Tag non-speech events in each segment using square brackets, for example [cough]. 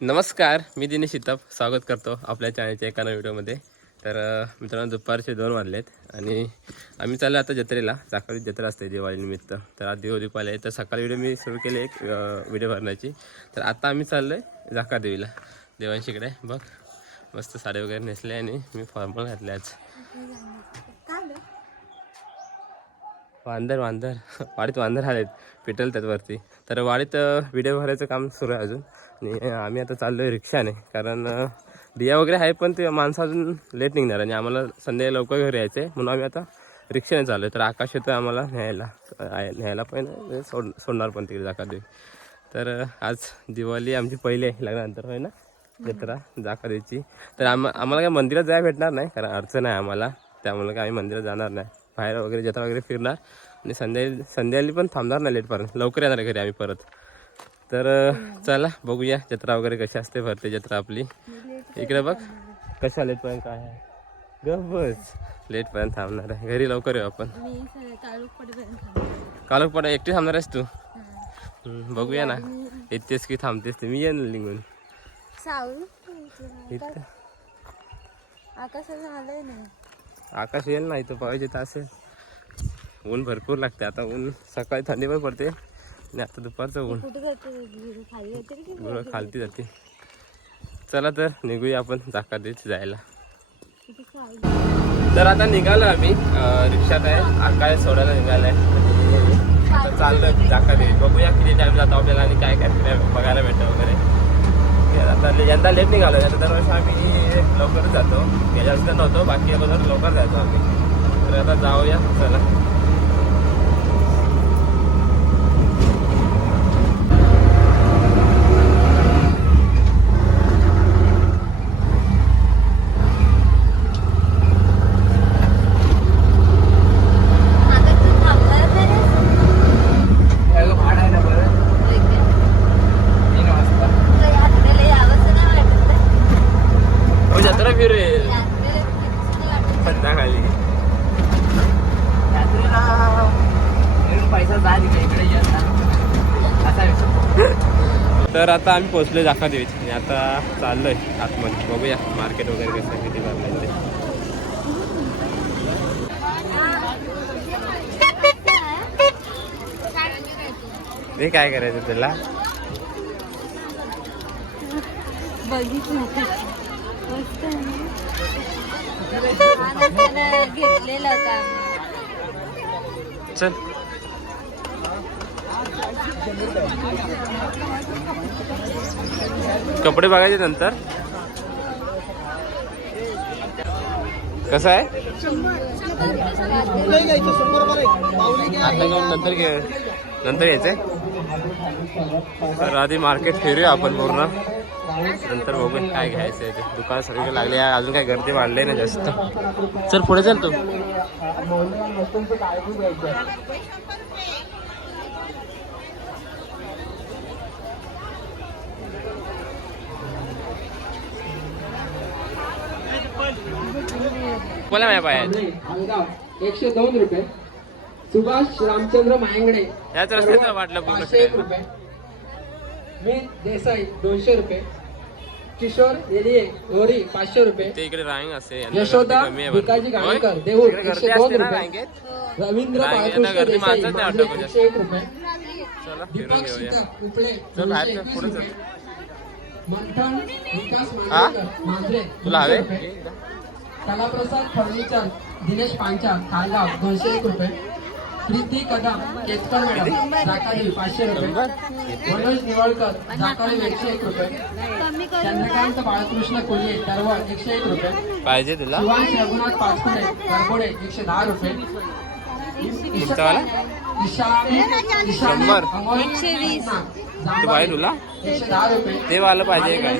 नमस्कार मी दिनेश शिताप स्वागत करतो आपल्या चॅनलच्या एका नव्या व्हिडिओमध्ये तर मित्रांनो दुपारचे दोन वाजलेत आणि आम्ही चाललो आता जत्रेला. साखळी जत्रा असते दिवाळीनिमित्त. तर आज दिवाळी पाहिले आहे. तर सकाळी व्हिडिओ मी सुरू केली एक व्हिडिओ भरण्याची. तर आता आम्ही चाललो आहे जाकादेवीला देवांशीकडे. बघ मस्त साडी वगैरे नेसले आणि मी फॉर्मल घातले आज. वांदर वांदर. [laughs] वाडीत वांदर आलेत पेटलतात वरती. तर वाडीत व्हिडिओ भरायचं काम सुरू आहे अजून. आणि आम्ही आता चाललो आहे रिक्षाने. कारण दिया वगैरे आहे पण ते माणसं अजून लेट निघणार आणि आम्हाला संध्याकाळी लवकर घरी यायचं आहे म्हणून आम्ही आता रिक्षाने चाललो आहे तर आकाश येतं आम्हाला न्यायला. आहे- न्यायला पण सोड सोडणार पण तिकडे जाकादेवी तर आज दिवाळी आमची पहिली आहे लग्नानंतर होय ना? जत्रा जाकादेवीची तर आम आम्हाला काय मंदिरात जायला भेटणार नाही कारण अडचण आहे आम्हाला. त्यामुळे काय आम्ही मंदिरात जाणार नाही. बाहेर वगैरे जत्रा वगैरे फिरणार. आणि संध्याकाळी संध्याकाळी पण थांबणार नाही लेटपर्यंत. लवकर येणार आहे घरी आम्ही परत. तर चला बघूया जत्रा वगैरे कशी असते भरते जत्रा आपली. इकडे बघ कशा लेटपर्यंत काय आहे. ग बस लेटपर्यंत थांबणार आहे. घरी लवकर येऊ आपण. मी काळूक पडेपर्यंत कालक पडा एकटी थांबणार आहेस तू? बघूया ना. येतेस की थांबतेस ते. मी येईन लिंगून इथं. आकाश येईल नाही तर पाहिजे तर असेल. ऊन भरपूर लागते आता ऊन सकाळी थंडी पण पडते आणि आता दुपारचं ऊन. खालती जाते. चला तर निघूया आपण जाकादेत जायला. तर आता निघालो आम्ही रिक्षात आहे. आकाश सोडायला निघालाय. आता चाललं जाकादेत बघूया किती टाइम जातो आपल्याला आणि काय काय बघायला भेटतं वगैरे. आता यंदा लेट निघालो आता दरवर्षी आम्ही लवकरच जातो. याच्या सुद्धा नव्हतो. बाकी अगोदर लवकर जायचो आम्ही. तर आता जाऊया. चला आता तू थांबणार नाही होय काय? तुला यात्रेला यावंसं नाही वाटत का? हो जत्रा फिरे यात्रेला फिरूच नाही वाटत. संध्याकाळी पैसा जा तिकडे इकडे येत ना असा विषय तर आता आम्ही पोहोचलोय जाकादेवीत आणि आता चाललोय आतमध्ये. बघूया मार्केट वगैरे कसं किती भरलंय ते. हे काय करायचं तुला बघितलं. आहे त्याला घेतलेला. चल. कपडे बघायचे नंतर? कसं आहे? आता नंतर नंतर यायचंय तर आधी मार्केट फिरूया आपण पूर्ण. नंतर बघून काय घ्यायचं आहे ते. दुकान सगळीकडे लागले आहे. अजून काय गर्दी वाढली नाही जास्त. चल पुढे चल तू. बोला माझ्या पायात एकशे दोन रुपये. सुभाष रामचंद्र मायंगडे. याच रस्त्याचं वाटलं पूर्ण पाचशे एक रुपये. मी देसाई दोनशे रुपये. किशोर येलिये गोरी पाचशे रुपये. ते इकडे रांग असे यशोदा. भिकाजी? गाणेकर देऊळ गर्दी एकशे दोन रुपये. रवींद्र बाळकृष्ण गर्दी देसाई एकशे एक रुपये. दीपक घेऊया. सीता उपळे दोनशे एकवीस. रुपये. मंथन विकास हा? मांजरेकर मांजरे तुला हवे. कलाप्रसाद फर्निचर दिनेश पांचा खालगाव दोनशे एक रुपये. प्रीती कदम केतकर मॅडम जाकाळी पाचशे रुपये. मनोज निवळकर जाकाळी एकशे एक रुपये. चंद्रकांत बाळकृष्ण कोल्हे तरवळ एकशे एक रुपये. पाहिजे तुला. शिवांश रघुनाथ पाचपुणे करबोडे एकशे दहा रुपये. एकशे दहा रुपये. ते वाला पाहिजे काय?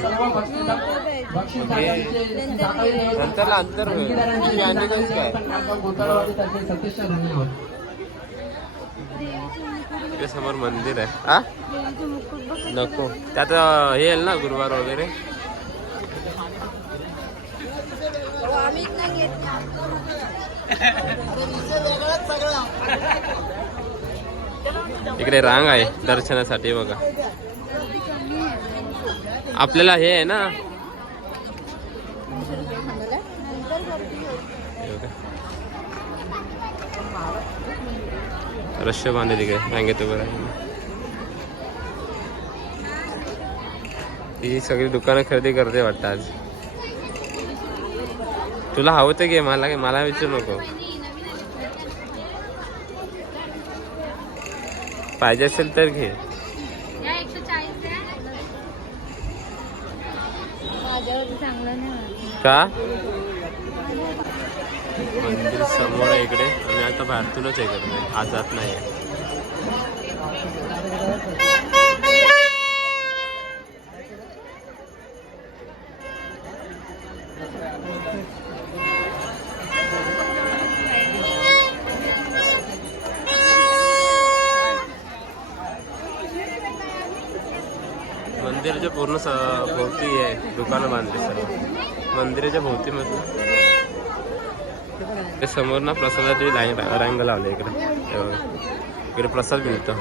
नंतरला अंतर काय? समोर मंदिर आहे. हा नको. त्यात हे येईल ना गुरुवार वगैरे? इकडे रांग आहे दर्शनासाठी बघा. आपल्याला हे आहे ना दोनशे रुपये थांबवलं नंतर गर्दी होईल. हे बघा. रश्य बांधले तिकडे रांगेत उभं राहिलं. ही सगळी दुकानं खरेदी करते वाटतं आज तुला हवं तर घे मला मला विचारू नको पाहिजे असेल तर घे. का मंदिर समोर आहे इकडे. आणि आता बाहेरतूनच आहे आज जात नाही मंदिराच्या पूर्ण स भोवती आहे. दुकानं बांधली सर्व मंदिराच्या भोवती मधलं. ते समोर ना प्रसादाची लाईन रांग लावली इकडे हे. इकडे प्रसाद मिळतो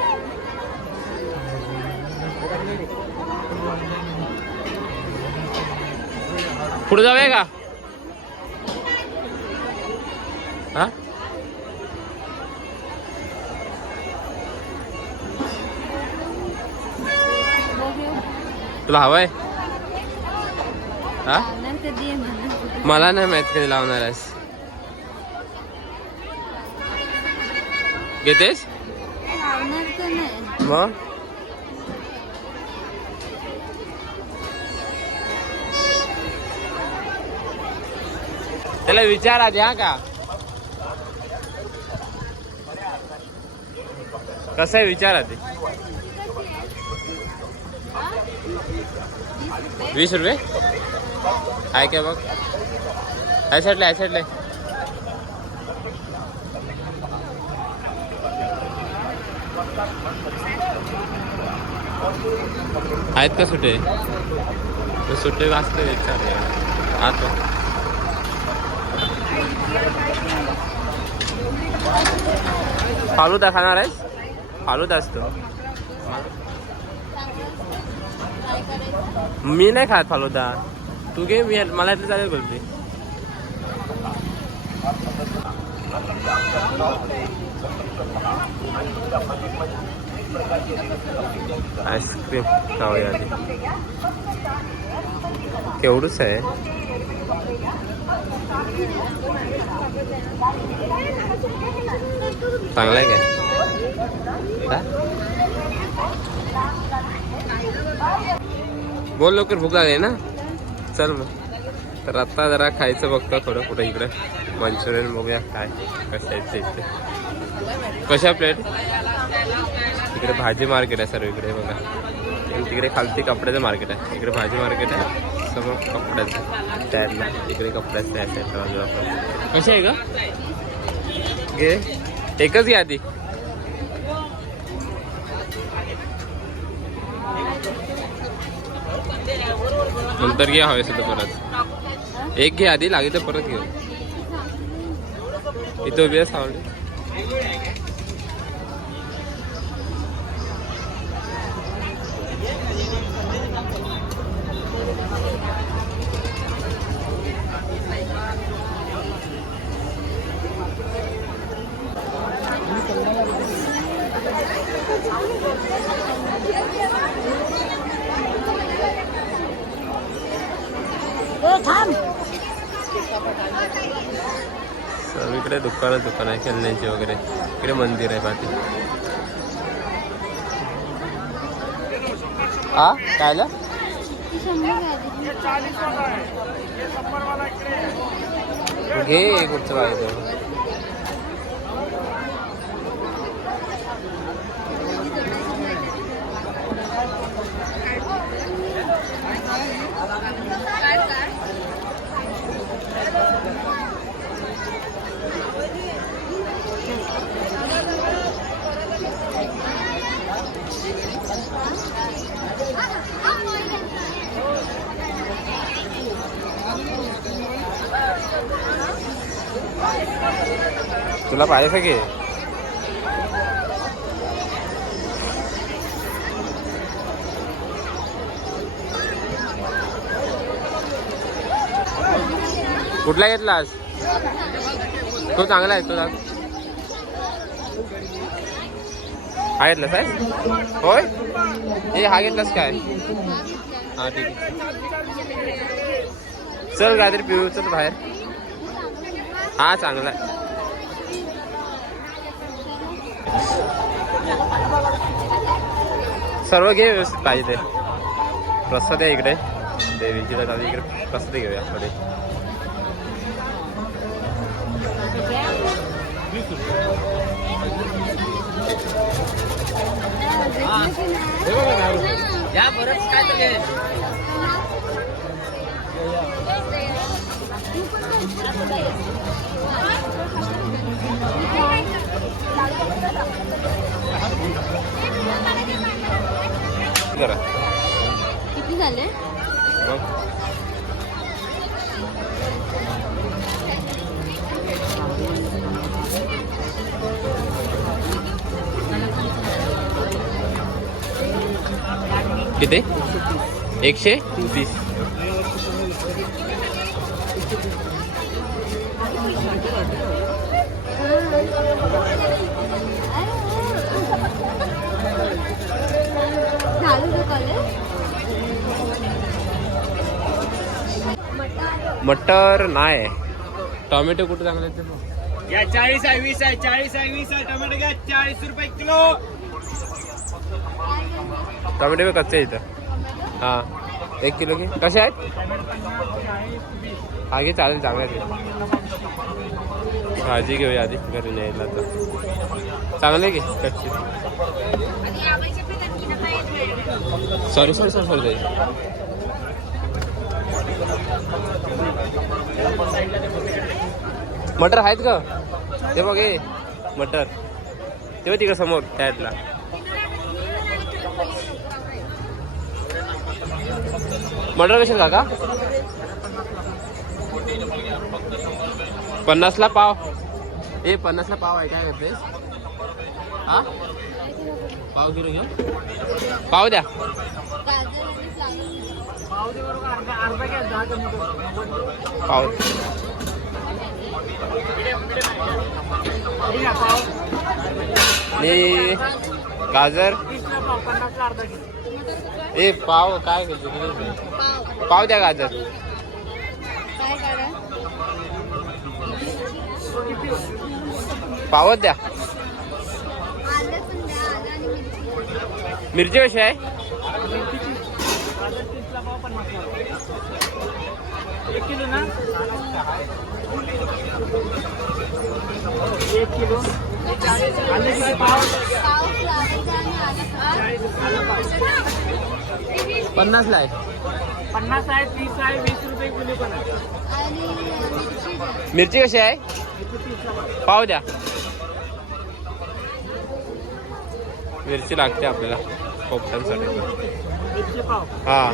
पुढे जाऊया का हा. तुला हवाय हा? मला नाही माहीत कधी लावणार आहेस घेतेस? मग? त्याला विचार हा का? कसं आहे विचार आधी? वीस रुपये? आहे काय बघ? ह्या साईडला ह्या साईडला आहेत का सुटे? सुटे वाचते विचार आता फालुदा खाणार आहेस? फालुदा असतो. मी नाही खात फालुदा. तू घे मी मला इथलं चालेल बोलते आईस्क्रीम खाऊया आधी आहे चांगलं आहे काय? हा? बोल लवकर भूक लागली ना? चल। मग तर आता जरा खायचं बघतो थोडं कुठं इकडे. मंचुरियन बघूया काय कसं आहे ते इथे. कशा प्लेट इकडे भाजी मार्केट आहे सर्व इकडे बघा. तिकडे खालती कपड्याचं मार्केट आहे. इकडे भाजी मार्केट आहे समोर कपड्याचं. त्यातला इकडे कपड्याचं त्या साईडला बाजूला कसे आहे का घे. एकच घ्या आधी. नंतर घ्या हवे सुद्धा परत. एक घे आधी लागेल तर परत घेऊ इथं उभी आहे सावली. सर्वीकडे दुकानं दुकान आहे खेळण्याची वगैरे. इकडे मंदिर आहे बाकी. हा कायला. घे कुठचं पाहिजे तुला पाहिजे की? कुठला घेतलास? तो चांगला आहे तुला हा घेतलास आहे होय? हे हा घेतलास काय? हा ठीक आहे. चल रात्री पिऊ चल बाहेर. हा चांगला आहे. सर्व घे व्यवस्थित पाहिजे ते. प्रसाद आहे इकडे. देवीची तर इकडे प्रसाद घेऊया थोडे. काय जरा किती झाले? किती? एकशे तीस. मटर नाही टोमॅटो कुठे चांगले आहेत ते. या चाळीस आहे वीस आहे चाळीस आहे वीस आहे. टोमॅटो घ्या चाळीस रुपये किलो. टोमॅटो बी कच्चे आहेत इथं. हा. एक किलो घे. कसे आहेत? हा घे चालेल चांगले आहेत भाजी घेऊया आधी घरी न्यायला तर चांगले घे कच्चे. Sorry sorry sorry sorry. मटर आहेत का? ते बघ हे मटर. ते होती का समोर त्यातला. मटर कसे काका? पन्नासला पाव. ए पन्नासला पाव आहे काय म्हणते हा? पाव किलो घेऊ पाव द्या. पाव. आणि गाजर. ए पाव काय पाव द्या गाजर. पाव पावच द्या. मिरची कशी आहे? आलं आणि मिरची मिरची कशी आहे पाव। फ्लावरचा आणि आलं पन्नासला आहे पन्नास आहे तीस आहे वीस रुपये किलो पण आहे आणि मिरची द्या. मिरची कशी आहे? पाव द्या. मिरची लागते आपल्याला पोपटांसाठी एकशे पाव. हा.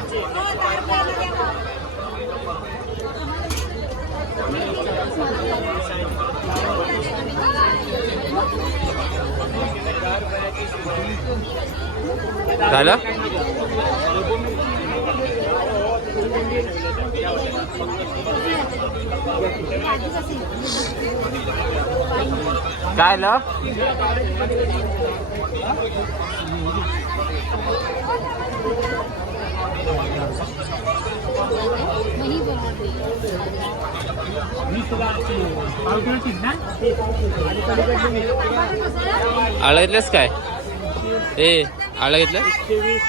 झालं भाजी कशी काय आलं आळं घेतलंस काय? ए आळं घेतलं काय वीस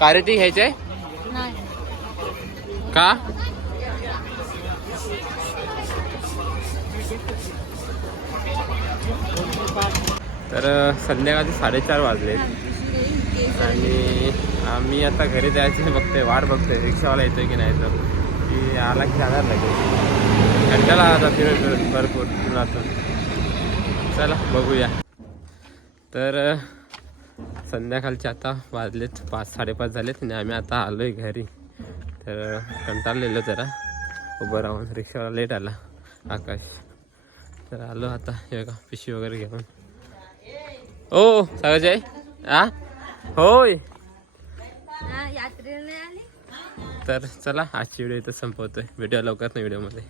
कारेटी आहे का? तर संध्याकाळचे साडेचार वाजले आणि आम्ही आता घरी जायचं बघतोय वाट बघतोय रिक्षावाला येतोय की नाही तर की आला की जाणार लागेल कंटाळा आता फिरून भरपूर उन्हातून. चला बघूया. तर संध्याकाळचे आता वाजलेत पाच साडेपाच झालेत आणि आम्ही आता आलोय घरी. तर कंटाळलेलो जरा. उभं राहून रिक्षावाला लेट आला आकाश. तर आलो आता हे बघा पिशवी वगैरे घेऊन. ओ सागरजय आ? होय. तर चला आजची व्हिडिओ इथं संपवतोय. भेटूया लवकर नाही व्हिडिओमध्ये